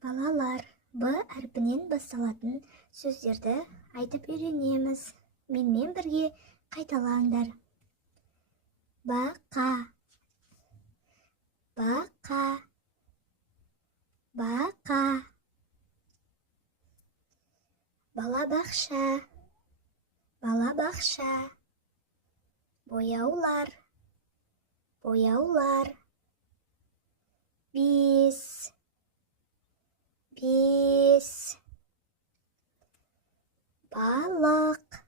Балалар, Б әрпінен басталатын сөздерді айтып үйренеміз. Менімен бірге қайталаңдар. Бақа, бақа, бақа. Балабақша, балабақша. Бояулар, бояулар. Бес, бес. Балық,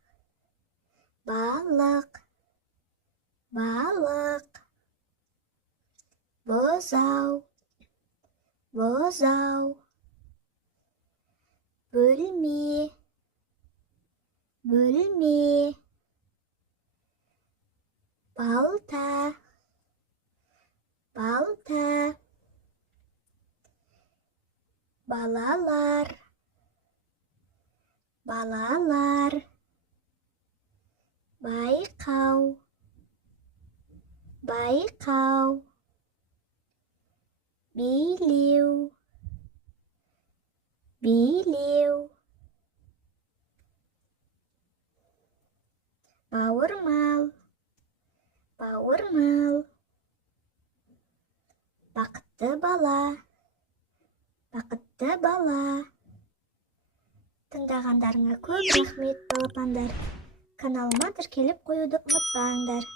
балық, балық. Бозау, бозау. Бөлме, бөлме. Балта, балта. Балалар, балалар. Байқау, байқау. Билеу, билеу. Бауырмал, бауырмал. Бақытты бала, бақытты бала. Тыңдағандарыңа көп рахмет балапандар. Каналыма тіркеліп қоюды ұмытпаңдар.